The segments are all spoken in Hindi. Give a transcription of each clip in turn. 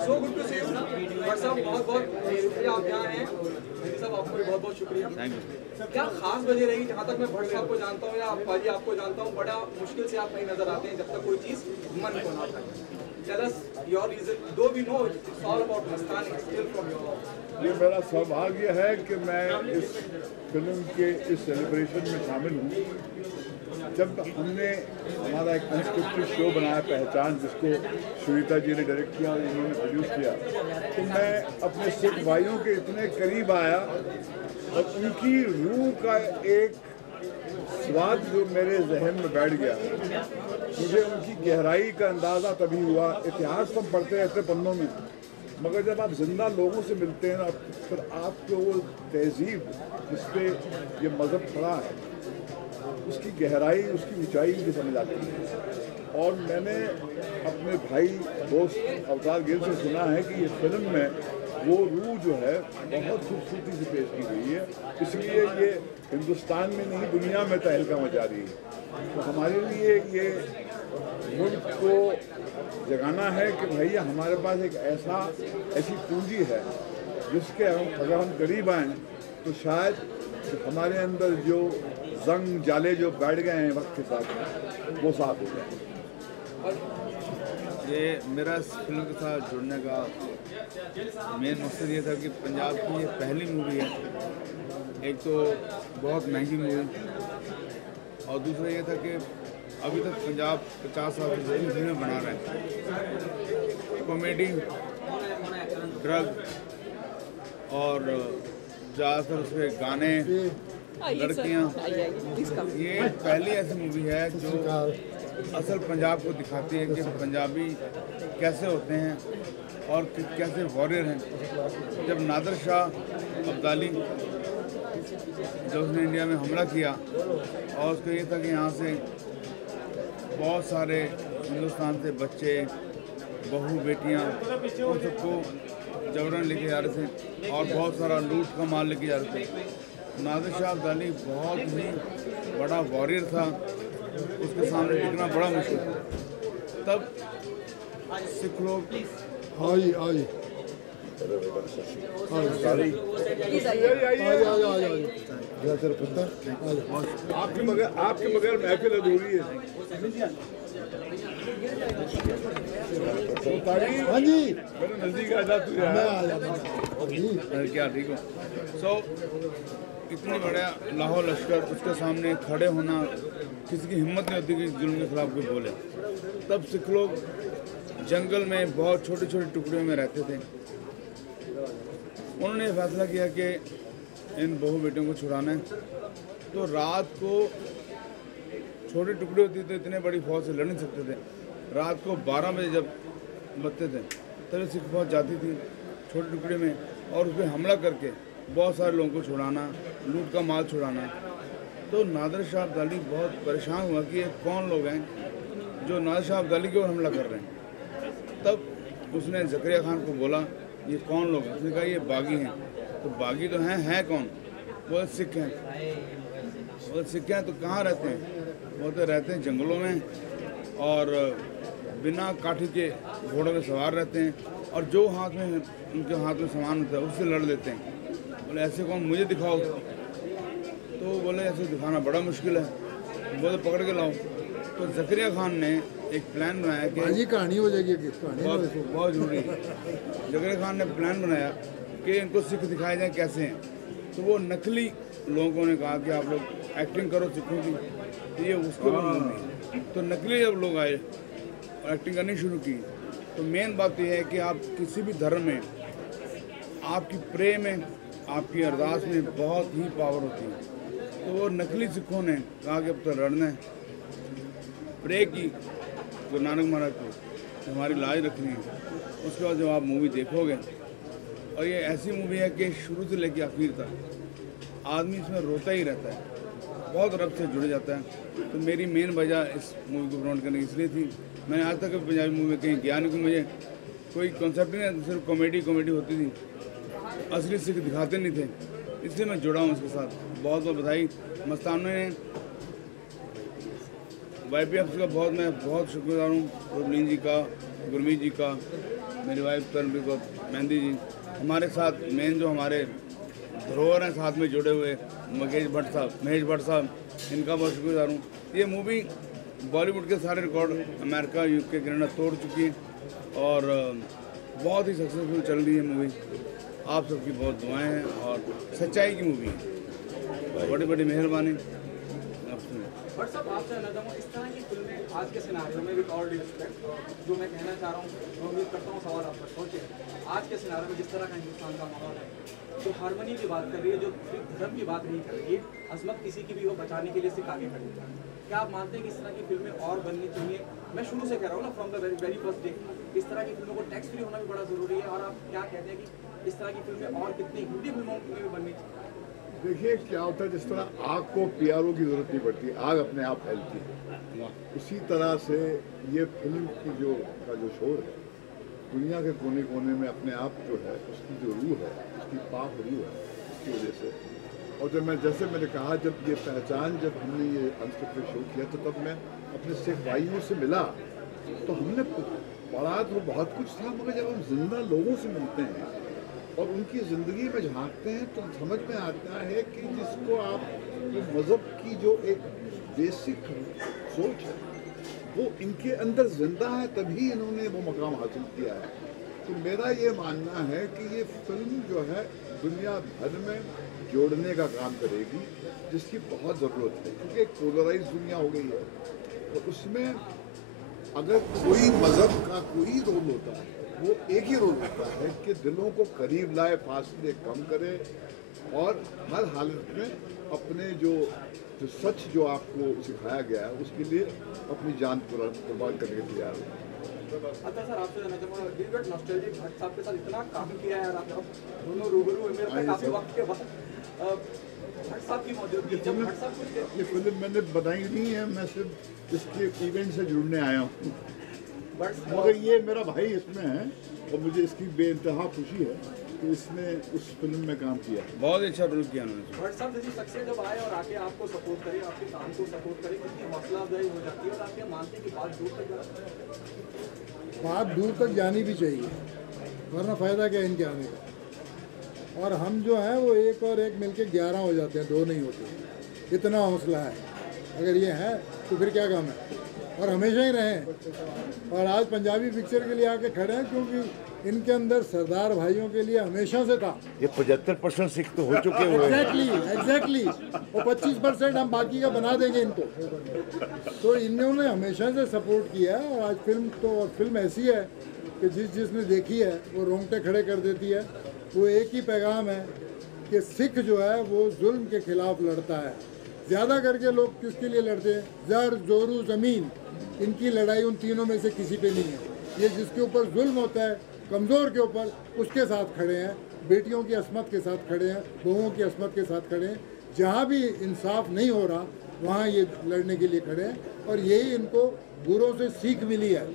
So good to see you but साहब, बहुत बहुत शुक्रिया आप यहाँ हैं। सब आपको भी बहुत बहुत शुक्रिया। क्या खास वजह रही, जहाँ तक मैं भट्ट साहब को जानता हूँ या पाजी आपको जानता हूँ, बड़ा मुश्किल से आप कहीं नजर आते हैं जब तक कोई चीज़ मन को ना पाए। Tell us your reason, though we know it's all about Mastani, still from your mouth. ये मेरा सौभाग्य है कि मैं इस फिल्म के इस सेलिब्रेशन में शामिल हूँ। जब हमने हमारा एक अनस्क्रिप्टेड शो बनाया पहचान, जिसको श्वेता जी ने डायरेक्ट किया और इन्होंने प्रोड्यूस किया, तो मैं अपने सिख भाइयों के इतने करीब आया और उनकी रूह का एक स्वाद जो मेरे जहन में बैठ गया, मुझे उनकी गहराई का अंदाज़ा तभी हुआ। इतिहास तो हम पढ़ते रहते पन्नों में, मगर जब आप जिंदा लोगों से मिलते हैं ना, फिर आपको वो तहजीब जिस पे ये मज़हब खड़ा है, उसकी गहराई, उसकी ऊंचाई भी समझ आती है। और मैंने अपने भाई दोस्त अवतार गिल से सुना है कि ये फिल्म में वो रूह जो है बहुत खूबसूरती से पेश की गई है, इसलिए ये हिंदुस्तान में नहीं दुनिया में तहलका मचा रही है। तो हमारे लिए ये मुल्क को जगाना है कि भैया हमारे पास एक ऐसी पूंजी है जिसके अगर हम करीब आएँ तो शायद हमारे अंदर जो जंग जाले जो बैठ गए हैं वक्त के साथ, वो साफ हो जाए। ये मेरा इस फिल्म के साथ जुड़ने का मेन मकसद ये था कि पंजाब की ये पहली मूवी है। एक तो बहुत महंगी मूवी, और दूसरा ये था कि अभी तक पंजाब 50 साल से जितनी फिल्में बना रहे हैं, कॉमेडी, ड्रग और ज़्यादातर उसके गाने, लड़कियाँ, ये पहली ऐसी मूवी है जो असल पंजाब को दिखाती है कि पंजाबी कैसे होते हैं और कैसे वॉरियर हैं। जब नादिर शाह अब्दाली जब उसने इंडिया में हमला किया और उसका ये था कि यहाँ से बहुत सारे हिंदुस्तान से बच्चे, बहू, बेटियाँ, उन सबको जबरन लेके जा रहे थे और बहुत सारा लूट का माल लेके जा रहे थे। नादिर शाह अब्दाली बहुत ही बड़ा वॉरियर था, उसके सामने टिकना बड़ा मुश्किल था। तब सिख लोग आपके बगैर महफिल अधूरी है। हाँ जी, मेरे नजदीक आ जा तू यार। क्या ठीक हो? सो इतनी बड़ा लाहौर लश्कर, उसके सामने खड़े होना किसी की हिम्मत नहीं होती कि जुल्म के खिलाफ कोई बोले। तब सिख लोग जंगल में बहुत छोटे छोटे टुकड़ों में रहते थे। उन्होंने फैसला किया कि इन बहू बेटियों को छुड़ाना है, तो रात को छोटे टुकड़े होते थे, इतने बड़ी फौज से लड़ नहीं सकते थे। रात को 12 बजे जब बजते थे तभी सिख फौज जाती थी छोटे टुकड़े में और उस पर हमला करके बहुत सारे लोगों को छुड़ाना, लूट का माल छुड़ाना। तो नादिर शाह अब्दाली बहुत परेशान हुआ कि ये कौन लोग हैं जो नादिर शाह अब्दाली के ऊपर हमला कर रहे हैं। तब उसने ज़करिया खान को बोला ये कौन लोग हैं? उसने कहा ये बागी हैं। तो बागी तो हैं कौन? वो सिख हैं। वो सिख हैं तो कहाँ रहते हैं? वो तो रहते हैं जंगलों में और बिना काठी के घोड़ों में सवार रहते हैं और जो हाथ में उनके हाथ में सामान होता है उससे लड़ लेते हैं। बोले ऐसे कौन, मुझे दिखाओ। तो बोले ऐसे दिखाना बड़ा मुश्किल है, बोले पकड़ के लाओ। तो ज़करिया खान ने एक प्लान बनाया कि कहानी हो जाएगी, बहुत जरूरी है। ज़करिया खान ने प्लान बनाया कि इनको सिख दिखाए जाए कैसे हैं। तो वो नकली लोगों ने कहा कि आप लोग एक्टिंग करो सिखों की, तो ये उसको भी नहीं। तो नकली जब लोग आए और एक्टिंग करनी शुरू की, तो मेन बात यह है कि आप किसी भी धर्म में आपकी प्रे में, आपकी अरदास में बहुत ही पावर होती है। तो वो नकली सिखों ने कहा कि अब तो लड़ना है, प्रे की गुरु नानक महाराज को हमारी लाज रखनी है। उसके बाद जब आप मूवी देखोगे, और ये ऐसी मूवी है कि शुरू से लेकर आखिर तक आदमी इसमें रोता ही रहता है। बहुत रब से जुड़ जाता है। तो मेरी मेन वजह इस मूवी को प्रमोट करने की इसलिए थी। मैंने आज तक पंजाबी मूवी में कहीं गया नहीं, कि मुझे कोई कॉन्सेप्ट नहीं, सिर्फ कॉमेडी होती थी, असली सिख दिखाते नहीं थे, इसलिए मैं जुड़ा हूँ उसके साथ। बहुत बहुत बधाई मस्ताना ने, YPF का मैं बहुत शुक्रगुजार हूँ, रुबलीन जी का, गुरमीत जी का, मेरी वाइफ तरनबीर कौर मेहंदी जी, हमारे साथ मेन जो हमारे धरोहर हैं साथ में जुड़े हुए, महेश भट्ट साहब, इनका बहुत शुक्रगुजार हूँ। ये मूवी बॉलीवुड के सारे रिकॉर्ड अमेरिका, UK, कनाडा तोड़ चुकी है और बहुत ही सक्सेसफुल चल रही है मूवी। आप सबकी बहुत दुआएं हैं और सच्चाई की मूवी है, बड़ी बड़ी मेहरबानी। बट साहब आपसे कहना चाहूँगा, इस तरह की फिल्में आज के सिनारियों में, विद ऑल ड्यू रिस्पेक्ट, जो मैं कहना चाह रहा हूँ, मैं उम्मीद करता हूँ सवाल आप तक पहुँचे। आज के सिनारियों में जिस तरह का हिंदुस्तान का माहौल है, जो हारमोनी की बात कर रही है, जो धर्म की बात नहीं कर रही है, अजमत किसी की भी हो बचाने के लिए सिर्फ आगे खड़ी है, क्या आप मानते हैं कि इस तरह की फिल्में और बननी चाहिए? मैं शुरू से कह रहा हूँ ना, from the very first day, इस तरह की फिल्मों को टैक्स फ्री होना भी बड़ा ज़रूरी है। और आप क्या कहते हैं कि इस तरह की फिल्में और कितनी हिंदी फिल्मों में भी बननी चाहिए? देखिए क्या होता है, जिस तरह आग को PRO की ज़रूरत नहीं पड़ती, आग अपने आप फैलती है, उसी तरह से ये फिल्म की जो शोर है दुनिया के कोने कोने में अपने आप जो है, उसकी जो रूह है, उसकी पाक रूह है, उसकी वजह से। और जब जैसे मैंने कहा, जब ये पहचान, जब हमने ये अनस्क्रिप्टेड शो किया, तो तब मैं अपने सिख भाइयों से मिला, तो हमने पढ़ा तो बहुत कुछ था, मगर जब हम जिंदा लोगों से मिलते हैं और उनकी ज़िंदगी में झांकते हैं, तो समझ में आता है कि जिसको आप मज़हब की जो एक बेसिक सोच है वो इनके अंदर जिंदा है, तभी इन्होंने वो मकाम हासिल किया है। तो मेरा ये मानना है कि ये फिल्म जो है दुनिया भर में जोड़ने का काम करेगी, जिसकी बहुत ज़रूरत है, क्योंकि एक पोलराइज दुनिया हो गई है। और उसमें अगर कोई मज़हब का कोई रोल होता है, वो एक ही रोल होता है कि दिलों को करीब लाए, फासले कम करे और हर हालत में अपने जो सच जो आपको सिखाया गया है उसके लिए अपनी जान कुर्बान करने के तैयार है। अच्छा सर, आपसे जानना चाहूँगा, नॉस्टैल्जिक भट्ट साहब के साथ इतना काम किया है, आप दोनों रूबरू हुए मेरे काफ़ी वक्त के बाद, भट्ट साहब की मौजूदगी, जब भट्ट साहब कुछ ये फिल्म मैंने बनाई नहीं है, मैं सिर्फ इसके इवेंट से जुड़ने आया हूँ, मगर ये मेरा भाई इसमें है और मुझे इसकी बेइंतहा खुशी है कि इसने उस फिल्म में काम किया। बहुत अच्छा रोल किया उन्होंने। भट्ट साहब जैसी शख्सियत जब आए और आके आपको सपोर्ट करे, आपके काम को सपोर्ट करे, कितनी हौसला अफजाई हो जाती है और आप ये मानते हैं कि बात दूर तक जानी भी चाहिए, वरना फ़ायदा क्या इनके आने का। और हम जो हैं वो एक और एक मिलके 11 हो जाते हैं, 2 नहीं होते। इतना हौसला है, अगर ये है तो फिर क्या काम है, और हमेशा ही रहें। और आज पंजाबी पिक्चर के लिए आके खड़े हैं, क्योंकि इनके अंदर सरदार भाइयों के लिए हमेशा से था। ये 75% सिख तो हो चुके हुए हैं। एग्जैक्टली और 25% हम बाकी का बना देंगे इनको। तो इन्होंने हमेशा से सपोर्ट किया है। और आज फिल्म ऐसी है कि जिसने देखी है वो रोंगटे खड़े कर देती है। वो एक ही पैगाम है कि सिख जो है वो जुल्म के खिलाफ लड़ता है। ज़्यादा करके लोग किसके लिए लड़ते हैं? ज़र, जोरू, ज़मीन, इनकी लड़ाई उन तीनों में से किसी पे नहीं है। ये जिसके ऊपर जुल्म होता है, कमज़ोर के ऊपर, उसके साथ खड़े हैं। बेटियों की असमत के साथ खड़े हैं, बहुओं की असमत के साथ खड़े हैं। जहाँ भी इंसाफ नहीं हो रहा वहाँ ये लड़ने के लिए खड़े हैं। और यही इनको गुरुओं से सीख मिली है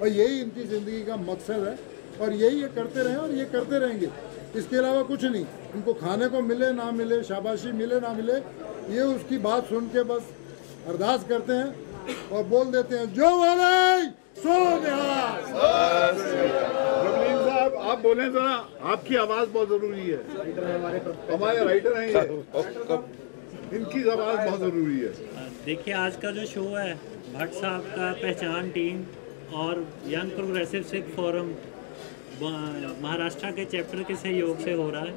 और यही इनकी ज़िंदगी का मकसद है। और यही ये करते रहें और ये करते रहेंगे। इसके अलावा कुछ नहीं। इनको खाने को मिले ना मिले, शाबाशी मिले ना मिले, ये उसकी बात सुन के बस अरदास करते हैं और बोल देते हैं, जो वाले सो निहाल। रवलीन साहब आप बोलें जरा, आपकी आवाज़ बहुत ज़रूरी है। हमारे राइटर हैं ये, इनकी आवाज़ बहुत ज़रूरी है। देखिए आज का जो शो है भट्ट साहब का पहचान टीम और young progressive Sikh forum Maharashtra के चैप्टर के सहयोग से हो रहा है।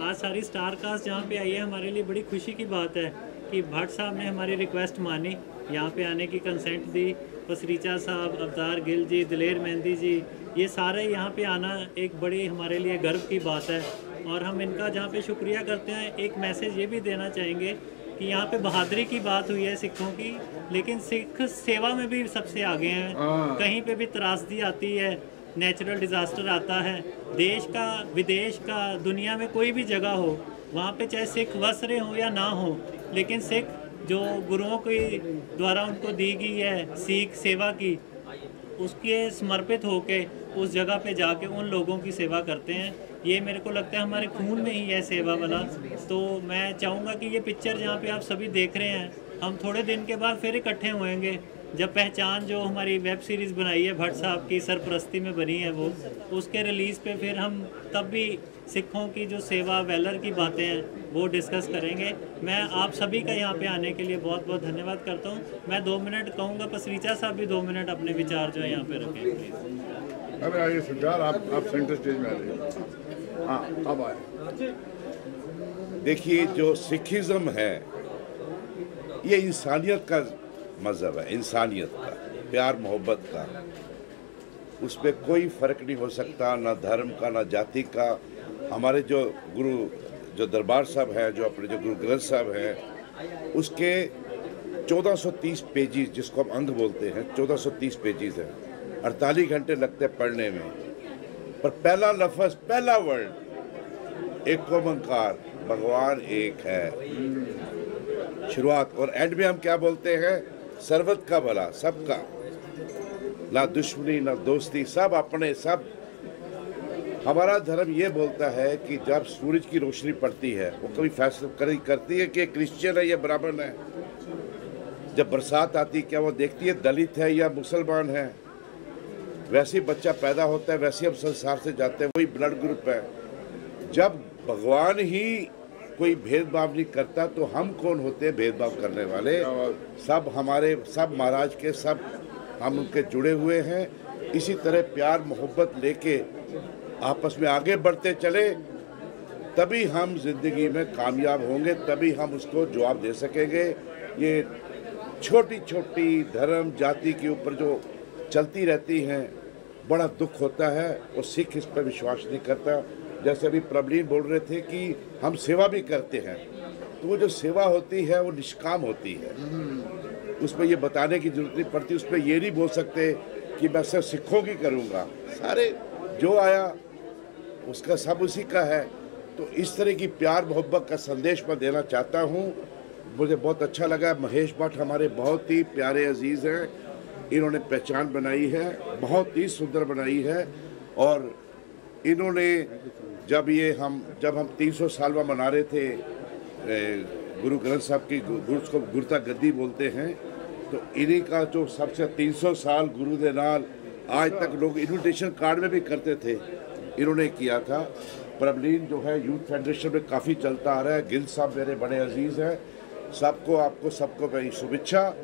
आज सारी स्टार कास्ट जहाँ पे आई है, हमारे लिए बड़ी खुशी की बात है कि भट्ट साहब ने हमारी रिक्वेस्ट मानी, यहाँ पे आने की कंसेंट दी। पसरीचा साहब, अवतार गिल जी, दिलेर मेहंदी जी, ये सारे यहाँ पे आना एक बड़ी हमारे लिए गर्व की बात है। और हम इनका जहाँ पे शुक्रिया करते हैं। एक मैसेज ये भी देना चाहेंगे कि यहाँ पे बहादुरी की बात हुई है सिखों की, लेकिन सिख सेवा में भी सबसे आगे हैं। कहीं पे भी त्रासदी आती है, नेचुरल डिज़ास्टर आता है, देश का, विदेश का, दुनिया में कोई भी जगह हो, वहाँ पे चाहे सिख वस रहे हो या ना हो, लेकिन सिख जो गुरुओं के द्वारा उनको दी गई है सीख सेवा की, उसके समर्पित होके उस जगह पे जाके उन लोगों की सेवा करते हैं। ये मेरे को लगता है हमारे खून में ही है सेवा वाला। तो मैं चाहूँगा कि ये पिक्चर जहाँ पे आप सभी देख रहे हैं, हम थोड़े दिन के बाद फिर इकट्ठे होएंगे जब पहचान जो हमारी वेब सीरीज़ बनाई है भट्ट साहब की सरपरस्ती में बनी है वो, उसके रिलीज़ पे फिर हम तब भी सिखों की जो सेवा वेलर की बातें हैं वो डिस्कस करेंगे। मैं आप सभी का यहाँ पे आने के लिए बहुत बहुत धन्यवाद करता हूँ। मैं 2 मिनट कहूँगा, पसरीचा साहब भी 2 मिनट अपने विचार जो है यहाँ पे रखें प्लीज़। अरे आइए सरकार, आप सेंटर स्टेज में आ जाइए। हाँ, अब आए। देखिए, जो सिखिज़्म है ये इंसानियत का मज़हब है, इंसानियत का, प्यार मोहब्बत का। उस पर कोई फ़र्क नहीं हो सकता, ना धर्म का ना जाति का। हमारे जो गुरु जो दरबार साहब हैं, जो अपने जो गुरु ग्रंथ साहब हैं, उसके 1430 पेजेस, जिसको हम अंग बोलते हैं, 1430 पेजेस हैं। 48 घंटे लगते हैं पढ़ने में, पर पहला लफ्ज़, पहला वर्ड एक ओंकार, भगवान एक है, शुरुआत। और एंड में हम क्या बोलते हैं? सर्वत का भला, सबका, ना दुश्मनी ना दोस्ती, सब अपने सब। हमारा धर्म ये बोलता है कि जब सूरज की रोशनी पड़ती है, वो कभी फैसला करती है कि क्रिश्चियन है या ब्राह्मण है। जब बरसात आती, क्या वो देखती है दलित है या मुसलमान है? वैसे ही बच्चा पैदा होता है, वैसे हम संसार से जाते हैं, वही ब्लड ग्रुप है। जब भगवान ही कोई भेदभाव नहीं करता तो हम कौन होते हैं भेदभाव करने वाले? सब हमारे, सब महाराज के, सब हम उनके जुड़े हुए हैं। इसी तरह प्यार मोहब्बत लेके आपस में आगे बढ़ते चले, तभी हम जिंदगी में कामयाब होंगे, तभी हम उसको जवाब दे सकेंगे। ये छोटी छोटी धर्म जाति के ऊपर जो चलती रहती हैं, बड़ा दुख होता है, और सिख इस पर विश्वास नहीं करता। जैसे अभी प्रबलीन बोल रहे थे कि हम सेवा भी करते हैं, तो वो जो सेवा होती है वो निष्काम होती है, उसमें ये बताने की जरूरत नहीं पड़ती। उसमें ये नहीं बोल सकते कि मैं सिर्फ सिखों की करूँगा, सारे जो आया उसका सब उसी का है। तो इस तरह की प्यार मोहब्बत का संदेश मैं देना चाहता हूँ। मुझे बहुत अच्छा लगा। महेश भट्ट हमारे बहुत ही प्यारे अजीज़ हैं, इन्होंने पहचान बनाई है, बहुत ही सुंदर बनाई है। और इन्होंने जब हम 300 सालवा मना रहे थे गुरु ग्रंथ साहब की, उसको गुरता गद्दी बोलते हैं, तो इन्हीं का जो सबसे 300 साल गुरु दे नाल आज तक लोग इन्विटेशन कार्ड में भी करते थे, इन्होंने किया था। प्रबलीन जो है यूथ फेडरेशन में काफ़ी चलता आ रहा है। गिल साहब मेरे बड़े अजीज़ हैं। सबको, आपको सबको मेरी शुभेच्छा।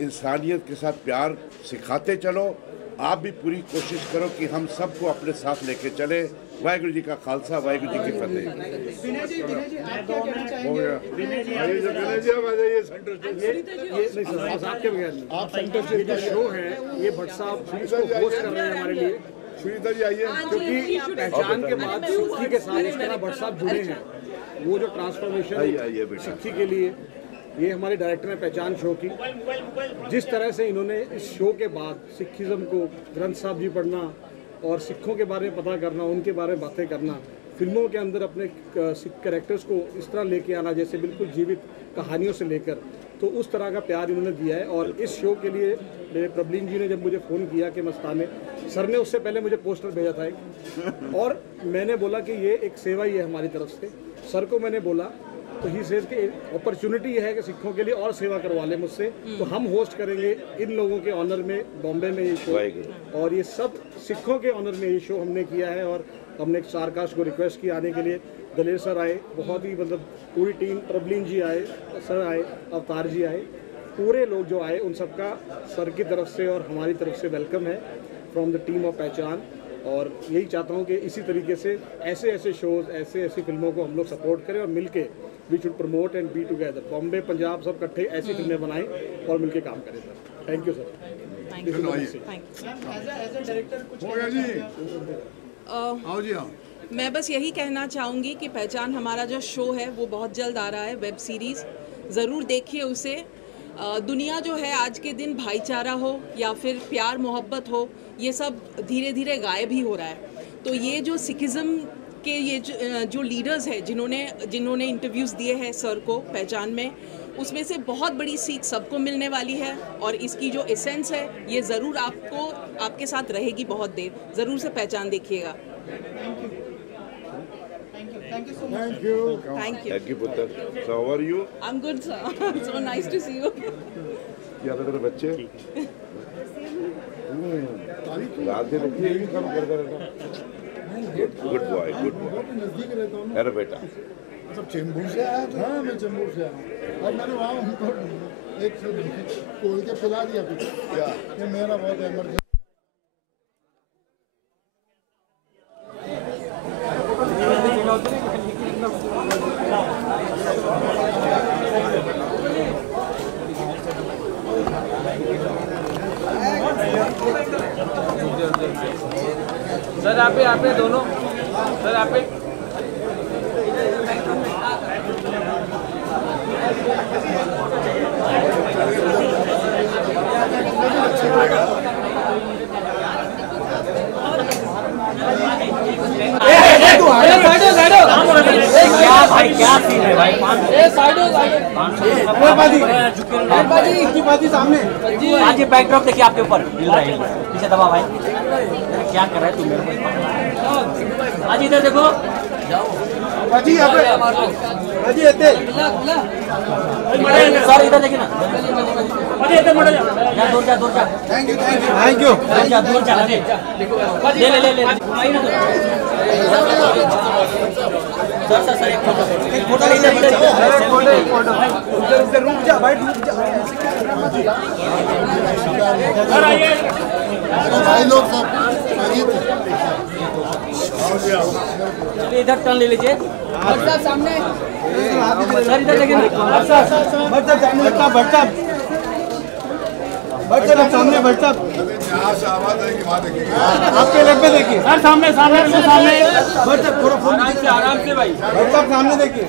इंसानियत के साथ प्यार सिखाते चलो। आप भी पूरी कोशिश करो कि हम सबको अपने साथ लेके चले। वाहिगुरु जी का खालसा, वाहिगुरु जी की फतेह। हो गया। आइए जब विनय जी आप आ जाइए सेंटर स्टेज। आप सेंटर स्टेज का शो है, ये भट्ट साहब इसको होस्ट कर रहे हैं हमारे लिए, सुनीता जी आइए। क्योंकि पहचान के बाद सिक्खी के साथ इस तरह भट्ट साहब जुड़े हैं। वो जो ट्रांसफॉर्मेशन सिक्खी के लिए, ये हमारे डायरेक्टर हैं पहचान शो की, जिस तरह से इन्होंने इस शो के बाद सिखिज़्म को, ग्रंथ साहब जी पढ़ना और सिखों के बारे में पता करना, उनके बारे में बातें करना, फिल्मों के अंदर अपने सिख कैरेक्टर्स को इस तरह लेके आना जैसे बिल्कुल जीवित कहानियों से लेकर, तो उस तरह का प्यार इन्होंने दिया है। और इस शो के लिए मेरे प्रबलीन जी ने जब मुझे फ़ोन किया कि मस्ताने, सर ने उससे पहले मुझे पोस्टर भेजा था एक, और मैंने बोला कि ये एक सेवा ही है हमारी तरफ से। सर को मैंने बोला तो ही सेज कि अपॉर्चुनिटी है कि सिखों के लिए और सेवा करवा लें मुझसे, तो हम होस्ट करेंगे इन लोगों के ऑनर में बॉम्बे में ये शो, और ये सब सिखों के ऑनर में ये शो हमने किया है। और हमने एक स्टारकास्ट को रिक्वेस्ट की आने के लिए, दलेर सर आए, बहुत ही मतलब पूरी टीम, प्रबलीन जी आए, सर आए, अवतार जी आए, पूरे लोग जो आए उन सबका सर की तरफ से और हमारी तरफ से वेलकम है फ्रॉम द टीम ऑफ पहचान। और यही चाहता हूँ कि इसी तरीके से ऐसे ऐसे शोज़, ऐसे ऐसी फिल्मों को हम लोग सपोर्ट करें और मिलके we should promote and be together. Bombay, Punjab सब इकट्ठे ऐसी फिल्में बनाएं और मिलके काम करें सर। Thank you sir. हो गया जी, आओ जी आओ। मैं बस यही कहना चाहूँगी कि पहचान हमारा जो शो है वो बहुत जल्द आ रहा है, वेब सीरीज़, ज़रूर देखिए उसे। दुनिया जो है आज के दिन भाईचारा हो या फिर प्यार मोहब्बत हो, ये सब धीरे धीरे गायब ही हो रहा है। तो ये जो सिखिज़्म के ये जो लीडर्स हैं जिन्होंने इंटरव्यूज़ दिए हैं सर को पहचान में, उसमें से बहुत बड़ी सीख सबको मिलने वाली है और इसकी जो एसेंस है ये ज़रूर आपको आपके साथ रहेगी बहुत देर। ज़रूर से पहचान देखिएगा। Thank you. Thank you. Thank you पुत्र। So how are you? I am good sir. So nice to see you. क्या तेरे बच्चे रात दिन उठे ही काम करता रहता। Good boy, good boy. नजदीक रहता हूँ। अरे बेटा मतलब चेंबूर से आया था। हाँ मैं चेंबूर से आया और मैंने वहाँ उनको एक खोल के पिला दिया कुछ। क्या ये मेरा बहुत इमरजेंसी। सर आप पे दोनों सर आप पे क्या भाई क्या सीन है भाई? सामने आज ये बैकड्रॉप देखिए आपके ऊपर हिल रहा है, पीछे दबा भाई। क्या कर रहा है तू मेरे को? आज इधर देखो सर, इधर देखिए ना। दूर जा, दूर जा। थैंक यू दूर जा। ले सर एक फोटो रुक जा भाई, रुक जा। भाई लोग सब चलिए इधर टर्न ले लीजिए। सामने सर इधर देखिए ना। सामने जहाँ से आवाज आएगी वहाँ देखेंगे। आपके लेफ्ट पे देखिए सर, सामने थोड़ा आराम से भाई, सामने देखिए।